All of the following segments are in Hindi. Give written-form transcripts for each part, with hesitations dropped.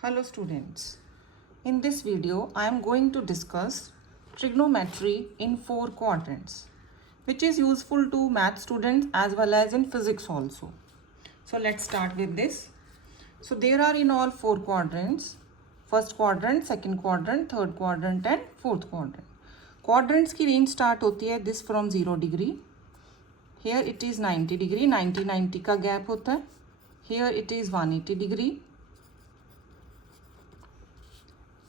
Hello students, in this video I am going to discuss trigonometry in 4 quadrants which is useful to math students as well as in physics also. So let's start with this. So there are in all 4 quadrants, first quadrant, second quadrant, third quadrant and fourth quadrant. Quadrants की range start होती है this from 0 degree. Here it is 90 degree, 90 का gap होता है. Here it is 180 degree.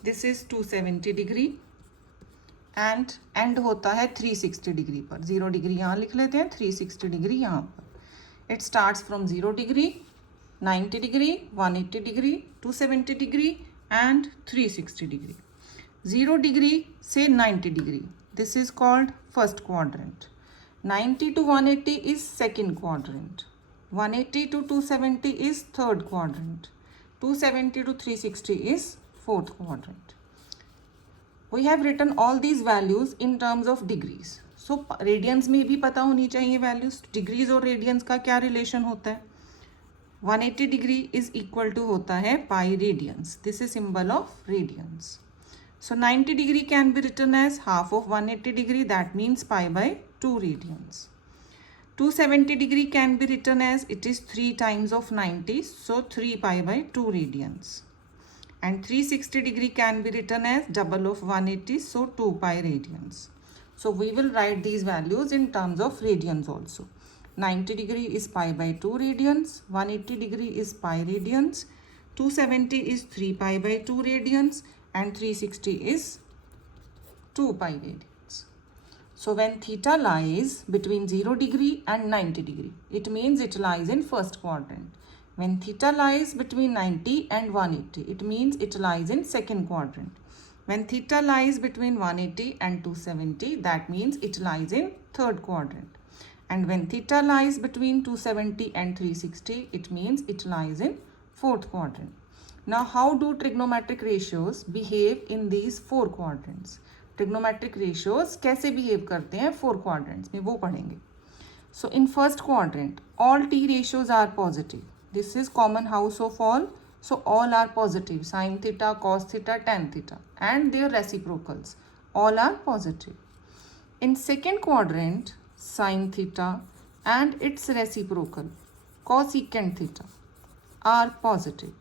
This is 270 degree and and होता है 360 डिग्री पर. 0 डिग्री यहाँ लिख लेते हैं, 360 डिग्री यहाँ पर. It starts from 0 degree, 90 degree, 180 degree, 270 degree and 360 degree. 0 degree से 90 degree, this is called first quadrant. 90 to 180 is second quadrant. 180 to 270 is third quadrant. 270 to 360 is fourth quadrant. We have written all these values in terms of degrees. So radians में भी पता होनी चाहिए values. Degrees और radians का क्या relation होता है? 180 degree is equal to होता है pi radians. This is symbol of radians. So 90 degree can be written as half of 180 degree, that means pi by 2 radians. 270 degree can be written as it is 3 times of 90, so 3 pi by 2 radians. And 360 degree can be written as double of 180, so 2 pi radians. So we will write these values in terms of radians also. 90 degree is pi by 2 radians, 180 degree is pi radians, 270 is 3 pi by 2 radians and 360 is 2 pi radians. So when theta lies between 0 degree and 90 degree, it means it lies in first quadrant. When theta lies between 90 and 180, it means it lies in second quadrant. When theta lies between 180 and 270, that means it lies in third quadrant. And when theta lies between 270 and 360, it means it lies in fourth quadrant. Now, how do trigonometric ratios behave in these 4 quadrants? Trigonometric ratios कैसे behave करते हैं 4 quadrants में, वो पढ़ेंगे. So, in first quadrant, all t ratios are positive. This is common house of all. So all are positive. Sin theta, cos theta, tan theta and their reciprocals. All are positive. In second quadrant, sin theta and its reciprocal cosecant theta are positive.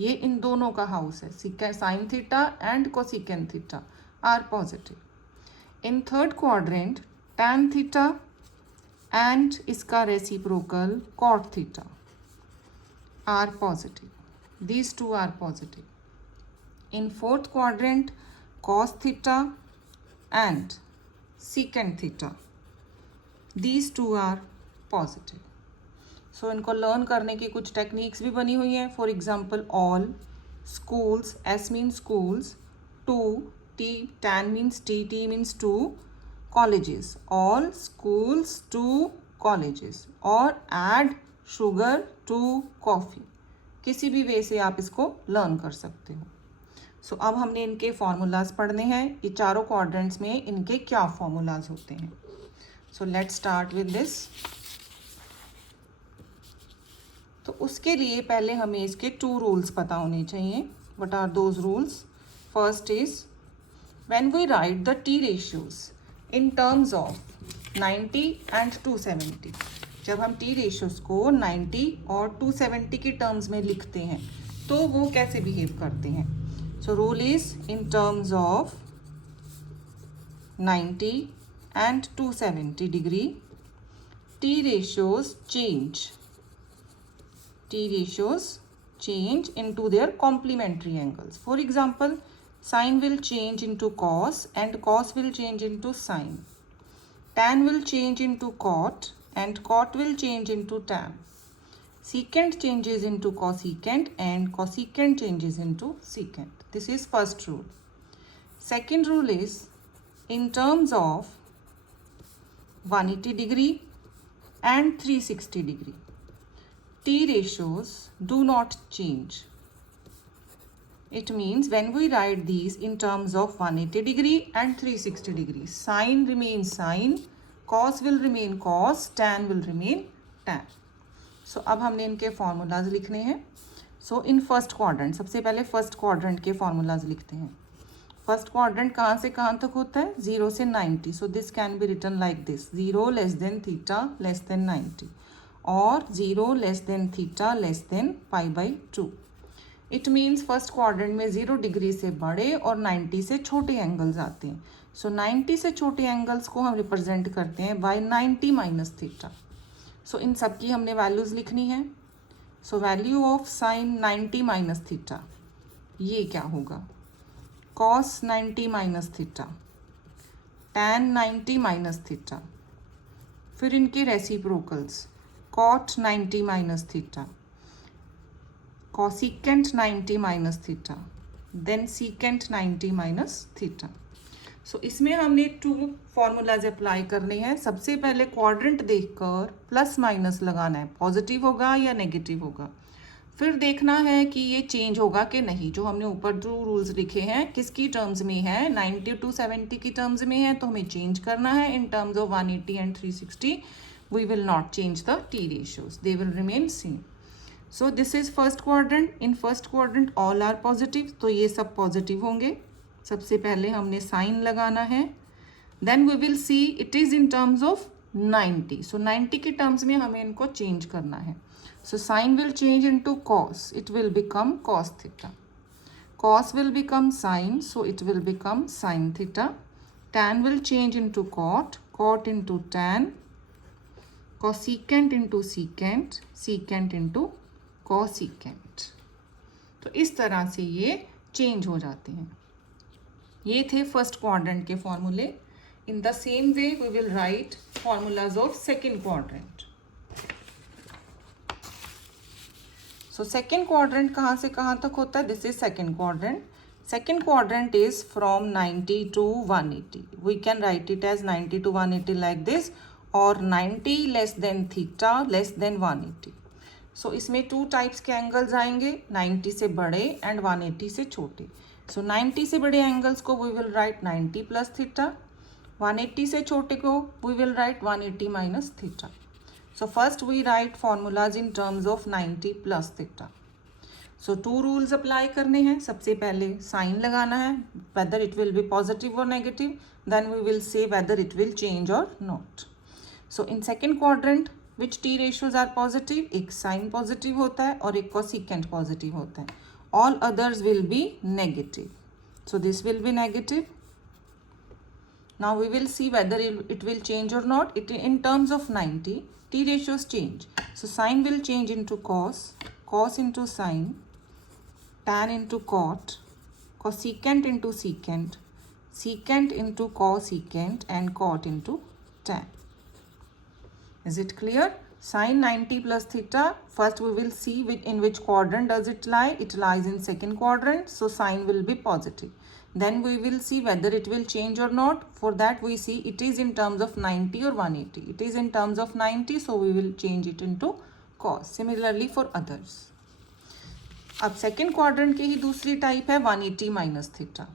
ये इन दोनों का हाउस है. Sin theta and cosecant theta are positive. In third quadrant, tan theta and इसका reciprocal cot theta are positive. These two are positive. In fourth quadrant, cos theta and secant theta, these two are positive. So इनको learn करने की कुछ techniques भी बनी हुई हैं. For example, all, schools, S means schools, two, T, tan means T means two, colleges, all schools, two colleges, और add शुगर टू कॉफ़ी. किसी भी वे से आप इसको लर्न कर सकते हो. सो अब हमने इनके फॉर्मूलाज पढ़ने हैं. ये चारों क्वाड्रेंट्स में इनके क्या फॉर्मूलाज होते हैं. So let's start with this. तो उसके लिए पहले हमें इसके 2 रूल्स पता होने चाहिए. What are those rules? First is when we write the T ratios in terms of 90 and 270. जब हम टी रेशियोज को 90 और 270 के टर्म्स में लिखते हैं तो वो कैसे बिहेव करते हैं. So rule is in terms of 90 and 270 degree T ratios change into their complementary angles. For example, sine will change into cos and cos will change into sine. Tan will change into cot and cot will change into tan. Secant changes into cosecant and cosecant changes into secant. This is first rule. Second rule is in terms of 180 degree and 360 degree. T ratios do not change. It means when we write these in terms of 180 degree and 360 degree, sine remains sine, cos will remain cos, tan will remain tan. So अब हमने इनके फॉर्मूलाज लिखने हैं. सो इन फर्स्ट क्वाड्रेंट, सबसे पहले फर्स्ट क्वाड्रेंट के फॉर्मूलाज लिखते हैं. फर्स्ट क्वाड्रेंट कहाँ से कहाँ तक होता है? 0 से 90. So this can be written like this, 0 less than theta less than 90 और 0 less than theta less than π/2. It means first quadrant में 0 डिग्री से बड़े और 90 से छोटे एंगल्स आते हैं. सो 90 से छोटे एंगल्स को हम रिप्रेजेंट करते हैं बाय 90 माइनस थीटा. सो इन सब की हमने वैल्यूज़ लिखनी है. So value of sine 90 minus theta, ये क्या होगा? cos 90 minus theta, tan 90 minus theta, फिर इनके reciprocals cot 90 minus theta, cosecant 90 minus theta, then secant 90 minus theta. So इसमें हमने 2 फॉर्मूलाज अप्लाई करने हैं. सबसे पहले क्वाड्रेंट देखकर प्लस माइनस लगाना है, पॉजिटिव होगा या नेगेटिव होगा. फिर देखना है कि ये चेंज होगा कि नहीं. जो हमने ऊपर जो रूल्स लिखे हैं किसकी टर्म्स में है? 90 to 70 की टर्म्स में है, तो हमें चेंज करना है. In terms of 180 and 360 we will not change the T ratios, they will remain same. So this is first quadrant. In first quadrant all are positive, तो ये सब पॉजिटिव होंगे. सबसे पहले हमने साइन लगाना है. Then we will see it is in terms of 90. So 90 के टर्म्स में हमें इनको चेंज करना है. So sine will change into cos. It will become cos theta. Cos will become sine, so it will become sine theta. Tan will change into cot, cot into tan, cosecant into secant, secant into cosecant. तो इस तरह से ये चेंज हो जाते हैं. ये थे फर्स्ट क्वाड्रेंट के फॉर्मूले. In the same way we will write formulas of second quadrant. So second quadrant कहाँ से कहाँ तक होता है? This is second quadrant. Second quadrant is from 90 to 180. We can write it as 90 to 180 like this, और 90 less than theta less than 180. So इसमें 2 टाइप्स के एंगल्स आएंगे, 90 से बड़े एंड 180 से छोटे. सो 90 से बड़े एंगल्स को we will write 90 plus theta, 180 से छोटे को we will write 180 minus theta. So first we write formulas in terms of 90 plus theta. So 2 rules apply करने हैं. सबसे पहले साइन लगाना है, whether it will be positive or negative. Then we will say whether it will change or not. So in second quadrant which t ratios are positive? एक साइन पॉजिटिव होता है और एक cosecant पॉजिटिव होता है. All others will be negative. So this will be negative. Now we will see whether it will change or not. In terms of 90, t ratios change. So sine will change into cos, cos into sine, tan into cot, cosecant into secant, secant into cosecant, and cot into tan. Is it clear? Sine 90 plus theta, first we will see in which quadrant does it lie. It lies in second quadrant, so sine will be positive. Then we will see whether it will change or not. For that we see it is in terms of 90 or 180. It is in terms of 90, so we will change it into cos. Similarly for others. अब सेकेंड क्वाड्रेंट की ही दूसरी टाइप है 180 माइनस थीटा.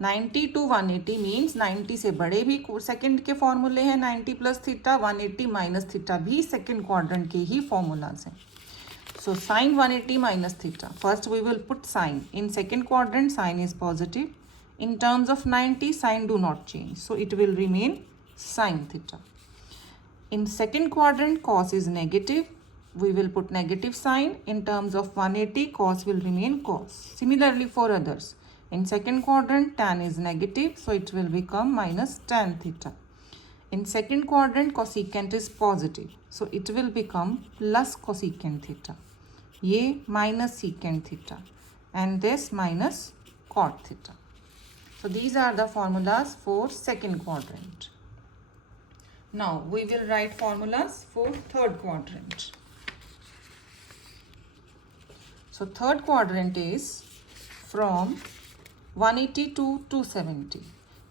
90 to 180 मीन्स 90 से बड़े भी सेकेंड के फॉर्मूले हैं 90 प्लस थीटा, 180 माइनस थीटा भी सेकेंड क्वाड्रेंट के ही फॉर्मूलाज हैं. So sin 180 minus theta. First we will put sine. In second quadrant sine is positive. In terms of 90, sine do not change. So it will remain sine theta. In second quadrant, cos is negative. We will put negative sign. In terms of 180, cos will remain cos. Similarly for others. In second quadrant, tan is negative. So it will become minus tan theta. In second quadrant, cosecant is positive. So it will become plus cosecant theta. Ye minus secant theta. And this minus cot theta. So these are the formulas for second quadrant. Now we will write formulas for third quadrant. So third quadrant is from 180 to 270.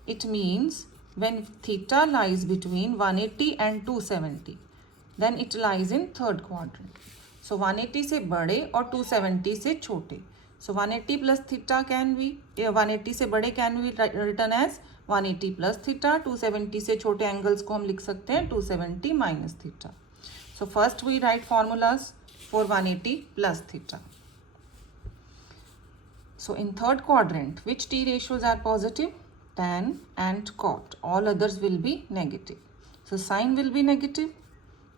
It means when theta lies between 180 and 270, then it lies in third quadrant. So 180 से बड़े और 270 से छोटे. So 180 plus theta can be 180 से बड़े can be written as 180 plus theta. 270 से छोटे एंगल्स को हम लिख सकते हैं 270 minus theta. So first we write formulas for 180 plus theta. So in third quadrant, which T ratios are positive? Tan and cot. All others will be negative. So sin will be negative.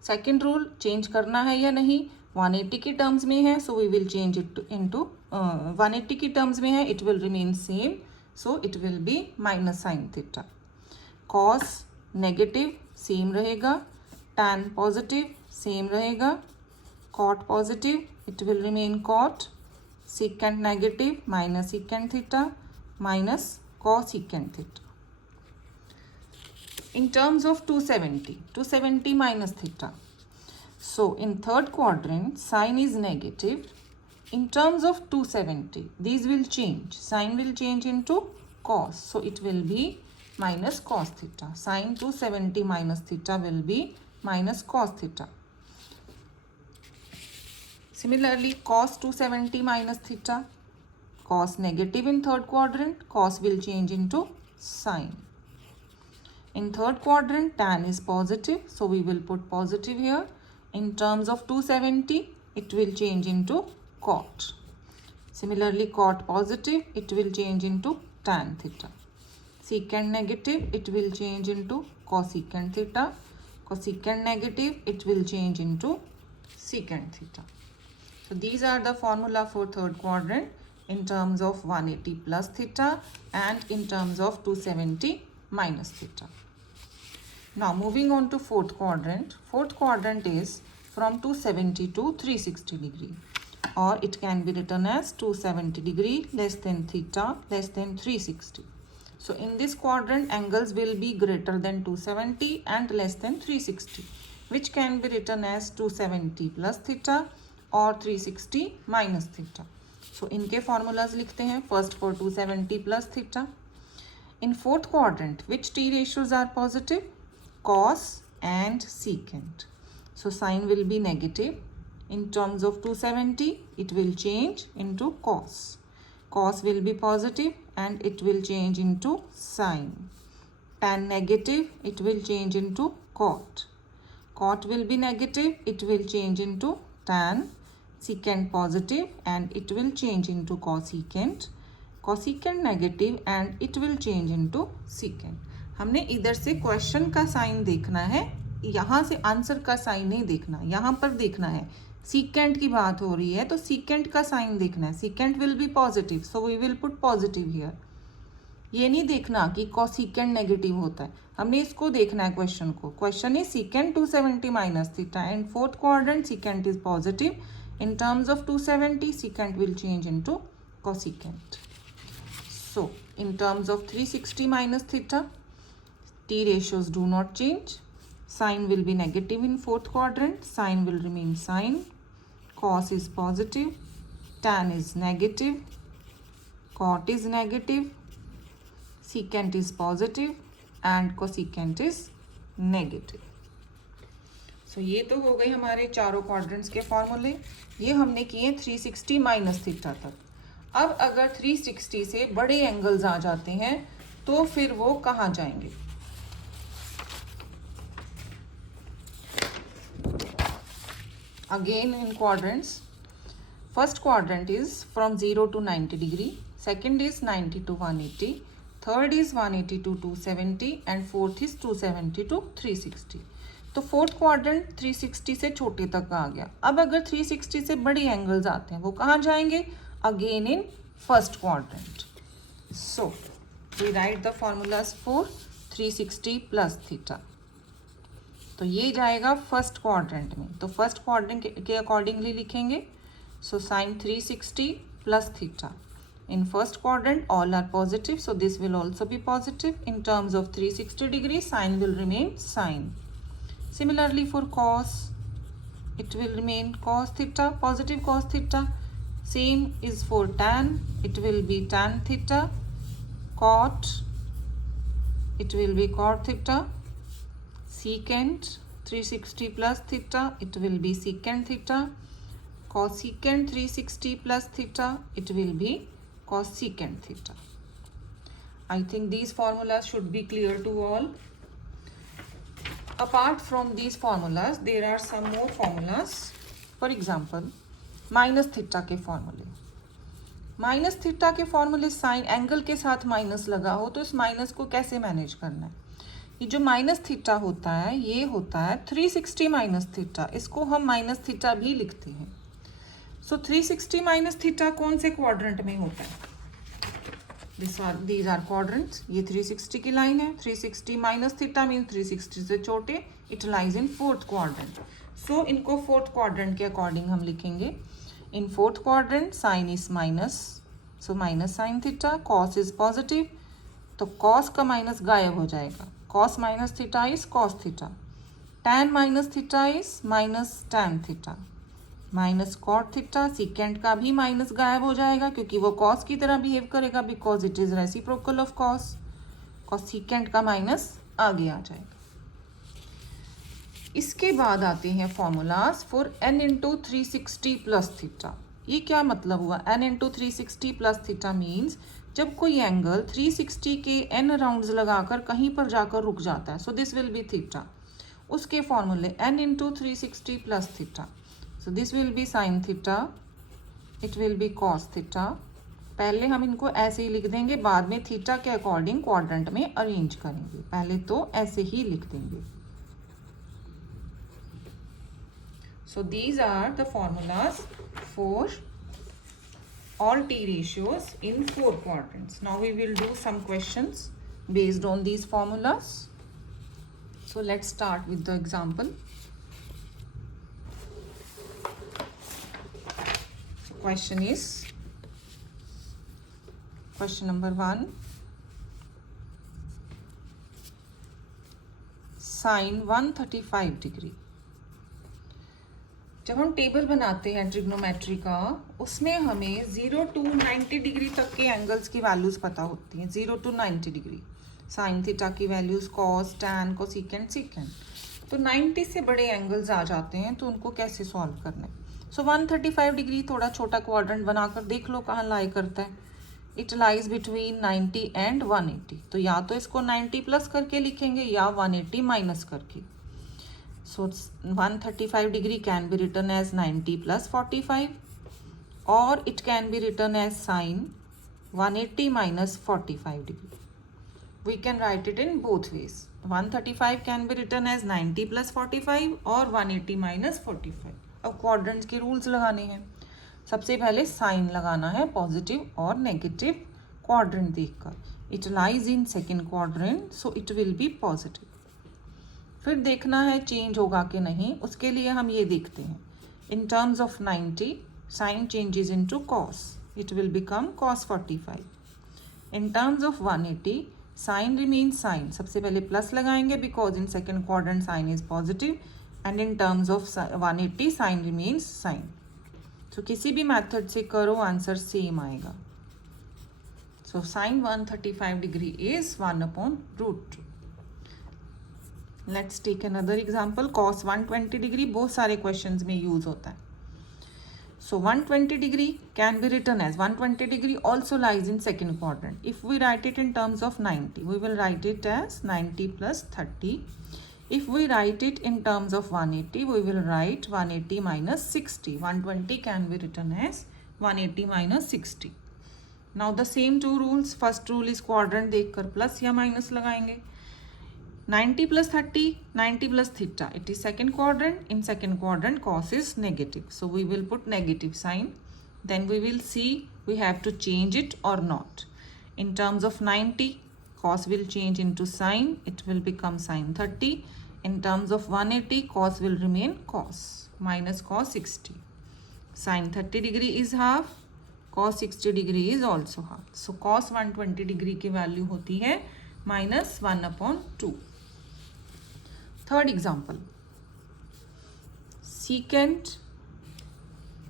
Second rule, change करना है या नहीं? 180 की टर्म्स में है, so we will change it into 180 की टर्म्स में है, it will remain same, so it will be minus sin theta. Cos negative same रहेगा, tan पॉजिटिव सेम रहेगा, cot positive it will remain cot, secant negative minus secant theta minus cosecant theta. In terms of 270 minus theta. So in third quadrant, sin is negative. In terms of 270, these will change. Sin will change into cos. So it will be minus cos theta. Sin 270 minus theta will be minus cos theta. Similarly, cos 270 minus theta. Cos negative in third quadrant. Cos will change into sin. In third quadrant, tan is positive, so we will put positive here. In terms of 270, it will change into cot. Similarly, cot positive, it will change into tan theta. Secant negative, it will change into cosecant theta. Cosecant negative, it will change into secant theta. So these are the formula for third quadrant in terms of 180 plus theta and in terms of 270 minus theta. Now moving on to fourth quadrant. Fourth quadrant is from 270 to 360 degree, or it can be written as 270 degree less than theta less than 360. So in this quadrant, angles will be greater than 270 and less than 360, which can be written as 270 plus theta or 360 minus theta. So इनके formulas लिखते हैं. First for 270 plus theta. In fourth quadrant, which T ratios are positive? Cos and secant. So sin will be negative. In terms of 270, it will change into cos. Cos will be positive and it will change into sin. Tan negative, it will change into cot. Cot will be negative, it will change into tan. Secant positive and it will change into cosecant. Cosecant negative and it will change into secant. हमने इधर से क्वेश्चन का साइन देखना है, यहाँ से आंसर का साइन नहीं देखना, यहाँ पर देखना है. सीकेंट की बात हो रही है तो सीकेंट का साइन देखना है. Secant will be positive, so we will put positive here. ये नहीं देखना कि कॉसीकेंट नेगेटिव होता है, हमने इसको देखना है क्वेश्चन को. Question is secant 270 minus theta and fourth quadrant secant is positive. In terms of 270 secant will change into cosecant. So in terms of 360 minus theta, T ratios do not change. Sin will be negative in fourth quadrant. Sin will remain sin. Cos is positive. Tan is negative. Cot is negative. Secant is positive. And cosecant is negative. So ये तो हो गई हमारे चारों क्वाड्रेंट्स के फॉर्मूले. ये हमने किए 360 माइनस थीटा तक. अब अगर 360 से बड़े एंगल्स आ जाते हैं तो फिर वो कहाँ जाएंगे? Again in quadrants, first quadrant is from 0 to 90 degree, second is 90 to 180, third is 180 to 270 and fourth is 270 to 360. तो फोर्थ क्वाड्रेंट 360 से छोटे तक आ गया. अब अगर 360 से बड़े एंगल्स आते हैं वो कहाँ जाएंगे? Again in first quadrant. So we write the formulas for 360 plus theta. तो ये जाएगा फर्स्ट क्वाड्रेंट में, तो फर्स्ट क्वाड्रेंट के अकॉर्डिंगली लिखेंगे. So sine 360 plus theta. In first quadrant all are positive, so this will also be positive. In terms of 360 degree sine will remain sine. Similarly for cos, it will remain cos theta, positive cos theta. Same is for tan, it will be tan theta. Cot, it will be cot theta. Secant 360 plus theta, it will be secant theta. Cosecant 360 plus theta, it will be cosecant theta. I think these formulas should be clear to all. Apart from these formulas, there are some more formulas. For example, minus theta के formula. माइनस थीटा के फॉर्मूले साइन एंगल के साथ माइनस लगा हो तो इस माइनस को कैसे मैनेज करना है। ये जो माइनस थीटा होता है ये होता है 360 माइनस थीटा, इसको हम माइनस थीटा भी लिखते हैं। सो 360 माइनस थीटा कौन से क्वाड्रेंट में होता है? These are quadrants. ये 360 की लाइन है, 360 माइनस थीटा मीन 360 से छोटे, it lies in fourth quadrant. So इनको फोर्थ क्वाड्रेंट के अकॉर्डिंग हम लिखेंगे। In fourth quadrant sine is minus, so minus sine theta, cos is positive, तो कॉस का माइनस गायब हो जाएगा, cos minus theta is cos theta, tan minus theta is minus tan theta, minus cot theta, secant का भी माइनस गायब हो जाएगा क्योंकि वो कॉस की तरह बिहेव करेगा because it is reciprocal of cos, cos secant का माइनस आगे आ जाएगा। इसके बाद आते हैं formulas for n into 360 plus theta. ये क्या मतलब हुआ? n into 360 plus theta means जब कोई एंगल 360 के n राउंड्स लगाकर कहीं पर जाकर रुक जाता है, सो दिस विल बी थीटा। उसके फॉर्मूले n into 360 plus theta, so this will B sine theta, it will B cos theta. पहले हम इनको ऐसे ही लिख देंगे, बाद में थीटा के अकॉर्डिंग क्वाड्रेंट में अरेंज करेंगे, पहले तो ऐसे ही लिख देंगे। So these are the formulas for all t ratios in 4 quadrants. Now we will do some questions based on these formulas. So let's start with the example. So question number 1. Sine 135 degree. जब हम टेबल बनाते हैं ट्रिग्नोमेट्री का, उसमें हमें 0 to 90 डिग्री तक के एंगल्स की वैल्यूज़ पता होती हैं। 0 to 90 डिग्री साइन थीटा की values cos, tan, cosecant, secant. तो 90 से बड़े एंगल्स आ जाते हैं तो उनको कैसे सॉल्व करना है। सो 135 डिग्री थोड़ा छोटा क्वाड्रेंट बनाकर देख लो कहाँ लाई करता है। It lies between 90 and 180। तो या तो इसको 90 प्लस करके लिखेंगे या 180 माइनस करके। So 135 degree can be written as 90 plus 45, or it can be written as sine 180 minus 45 degree. We can write it in both ways. 135 can be written as 90 plus 45 or 180 minus 45. अब quadrants के rules लगाने हैं। सबसे पहले साइन लगाना है पॉजिटिव और नेगेटिव क्वाड्रेंट देखकर। It lies in second quadrant, so it will be positive. फिर देखना है चेंज होगा कि नहीं, उसके लिए हम ये देखते हैं। In terms of 90 sine changes into cos, it will become cos 45। In terms of 180 sine remains sine, सबसे पहले प्लस लगाएंगे because in second quadrant sine is positive, and in terms of 180 sine remains sine. So किसी भी मेथड से करो आंसर सेम आएगा। So sine 135 degree is 1/√2। Let's take another example. Cos 120 degree बहुत सारे क्वेश्चंस में यूज होता है। So 120 degree can be written as 120 degree also lies in second quadrant. If we write it in terms of 90 we will write it as 90 plus 30। If we write it in terms of 180 we will write 180 minus 60। 120 can be written as 180 minus 60। Now the same two rules. First rule is quadrant देखकर प्लस या माइनस लगाएंगे। 90 plus 30, 90 plus theta. It is second quadrant. In second quadrant, cos is negative. So we will put negative sign. Then we will see we have to change it or not. In terms of 90, cos will change into sine. It will become sine 30. In terms of 180, cos will remain cos minus cos 60. Sine 30 degree is half. Cos 60 degree is also half. So cos 120 degree की value होती है minus 1/2. Third example, secant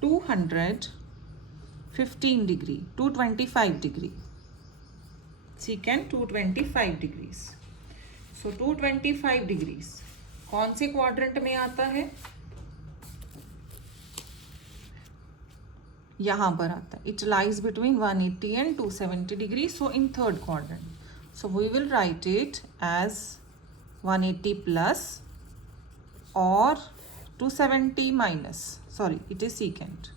215 degree, 225 degree, secant 225 degrees. So 225 degrees कौन से क्वाड्रेंट में आता है? यहाँ पर आता है। It lies between 180 and 270 degree, so in third quadrant. So we will write it as 180 plus or 270 minus, sorry, it is secant.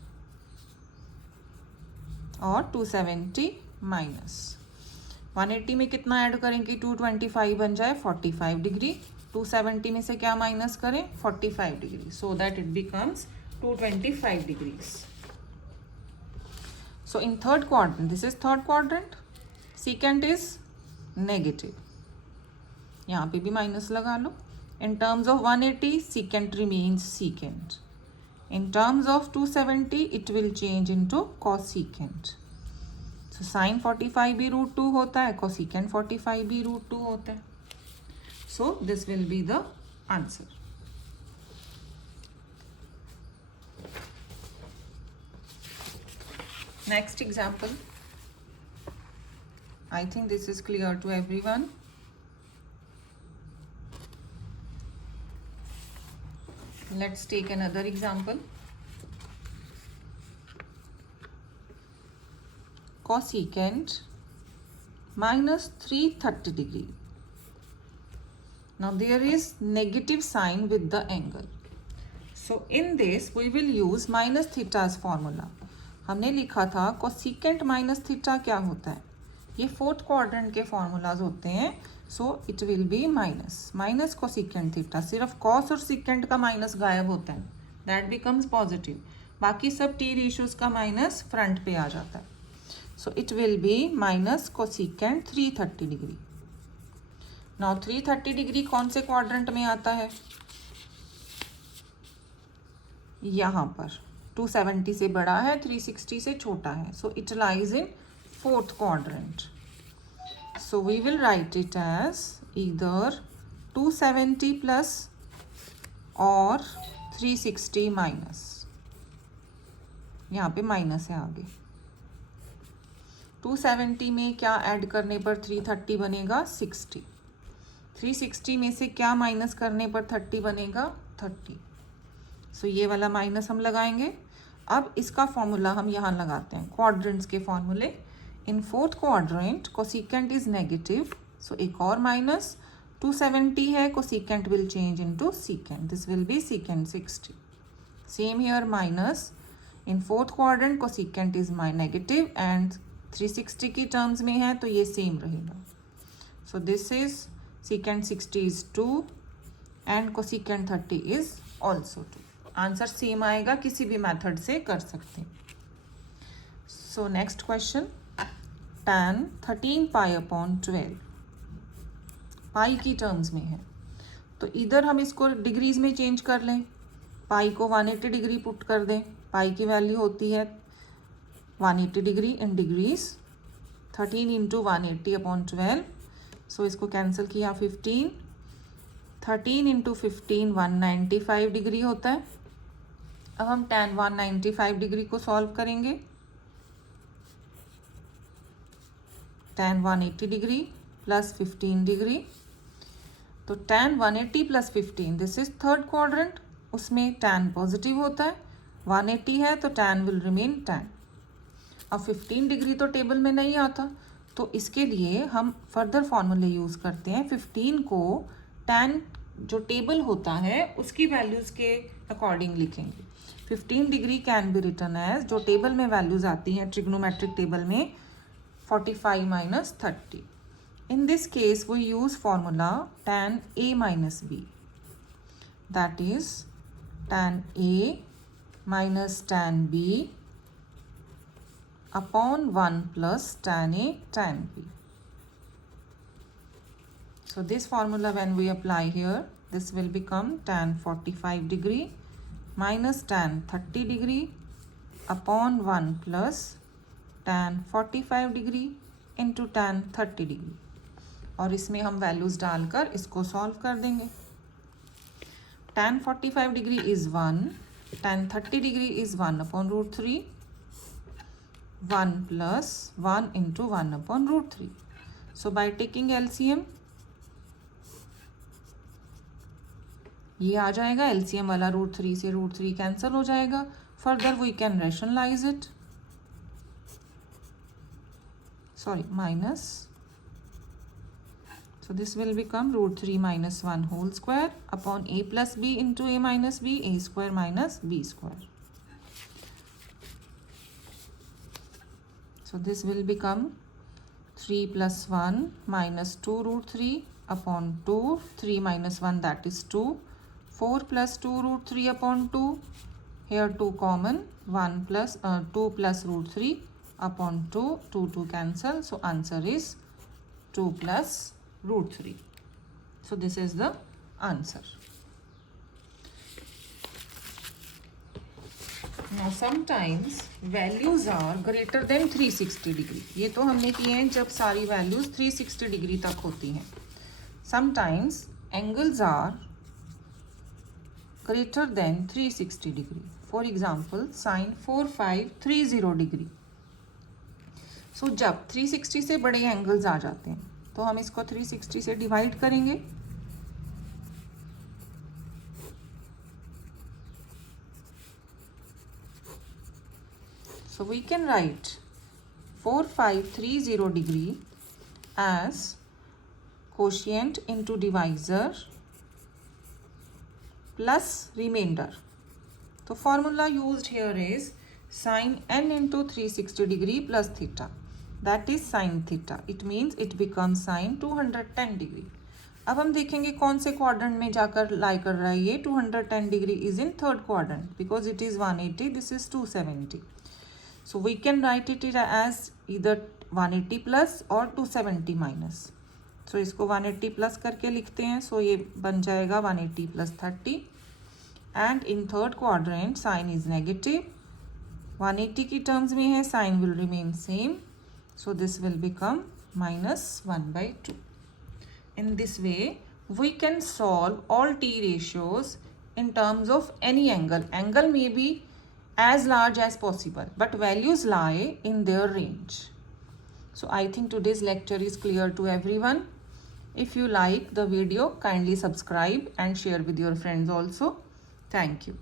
और 270 माइनस 180 में कितना ऐड करें कि 225 बन जाए 45 डिग्री. 270 में से क्या माइनस करें 45 degree, so that it becomes 225 degrees. So in third quadrant, this is third quadrant, secant is negative. यहाँ पे भी माइनस लगा लो. In terms of 180, secant remains secant. In terms of 270, it will change into cosecant. So sin 45 भी √2 होता है, cosecant 45 भी √2 होता है. So this will be the answer. Next example. I think this is clear to everyone. Let's take another example. Cosecant minus 330 degree. Now there is negative sign with the angle. So in this we will use minus theta's formula. हमने लिखा था कोसिकेंट माइनस थीटा क्या होता है, ये फोर्थ क्वाड्रेंट के फॉर्मूलाज होते हैं. So it will B minus cosecant theta. सिर्फ कॉस और सिकेंट का माइनस गायब होता है, दैट बिकम्स पॉजिटिव. बाकी सब टी रेशियोज का माइनस फ्रंट पे आ जाता है. So it will B minus cosecant 330 degree. Now 330 degree कौन से क्वाड्रेंट में आता है, यहाँ पर 270 से बड़ा है, 360 से छोटा है. So it lies in fourth quadrant. So we will write it as either 270 plus और 360 माइनस. यहाँ पे माइनस है आगे. 270 में क्या ऐड करने पर 330 बनेगा 60. 360 में से क्या माइनस करने पर 30 बनेगा 30. सो ये वाला माइनस हम लगाएंगे. अब इसका फॉर्मूला हम यहाँ लगाते हैं, क्वाड्रेंट्स के फॉर्मूले. In fourth quadrant cosecant is negative, so एक और माइनस. 270 है, cosecant will change into secant, this will be secant 60. Same here minus. In fourth quadrant cosecant is negative and 360 की टर्म्स में है तो ये सेम रहेगा. So this is secant 60 is 2 and cosecant 30 is also 2. Answer same आएगा, किसी भी मेथड से कर सकते हैं. So next question. tan 13 pi upon 12 पाई की टर्म्स में है, तो इधर हम इसको डिग्रीज में चेंज कर लें. पाई को 180 डिग्री पुट कर दें. पाई की वैल्यू होती है 180 degree in degrees. 13 into 180 upon 12. सो इसको कैंसिल किया 15. 13 इंटू 15 195 डिग्री होता है. अब हम tan 195 डिग्री को सॉल्व करेंगे. tan 180 डिग्री प्लस 15 डिग्री, तो tan 180 plus 15 this is third quadrant, उसमें tan पॉजिटिव होता है. 180 है तो tan विल रिमेन tan. अब 15 डिग्री तो टेबल में नहीं आता, तो इसके लिए हम फर्दर फॉर्मूले यूज़ करते हैं. 15 को tan जो टेबल होता है उसकी वैल्यूज़ के अकॉर्डिंग लिखेंगे. 15 degree can be written as, जो टेबल में वैल्यूज़ आती हैं ट्रिग्नोमेट्रिक टेबल में, 45 minus 30. In this case we use formula tan a minus b, that is tan a minus tan b upon 1 plus tan a tan b. So this formula when we apply here, this will become tan 45 degree minus tan 30 degree upon 1 plus tan 45 degree into tan 30 degree. और इसमें हम वैल्यूज़ डालकर इसको सॉल्व कर देंगे. tan 45 degree is 1, tan 30 degree is 1 upon √3, 1 plus 1 into 1 upon √3. So by taking LCM, ये आ जाएगा. LCM वाला √3 से √3 कैंसिल हो जाएगा. Further we can rationalise it, sorry minus. So this will become √3 minus 1 whole square upon a plus b into a minus b, a square minus b square. So this will become 3 plus 1 minus 2 root 3 upon 2. 3 minus 1, that is 2. 4 plus 2 root 3 upon 2. Here 2 common. 1 plus 2 plus root 3 upon 2. 2 cancel. So answer is 2 plus root 3. So this is the answer. Now sometimes values are greater than 360 degree. ये तो हमने किए हैं जब सारी values 360 degree तक होती हैं. Sometimes angles are greater than 360 degree. For example, sin 4530 degree. So जब 360 से बड़े angles आ जाते हैं तो हम इसको 360 से divide करेंगे. So we can write 4530 degree as quotient into divisor plus remainder. So formula used here is sin n into 360 degree plus theta. That is sin theta. It means it becomes sin 210 degree. अब हम देखेंगे कौन से क्वाड्रेंट में जाकर लाई कर रहा है ये. 210 degree is in third quadrant because it is 180. This is 270. So we can write it as either 180 plus or 270 minus. So इसको 180 plus करके लिखते हैं. So ये बन जाएगा 180 plus 30. And in third quadrant sign is negative. 180 की terms में है, sign will remain same. So this will become minus 1 by 2. In this way we can solve all t ratios in terms of any angle. Angle may be as large as possible, but values lie in their range. So I think today's lecture is clear to everyone. If you like the video, kindly subscribe and share with your friends also. Thank you.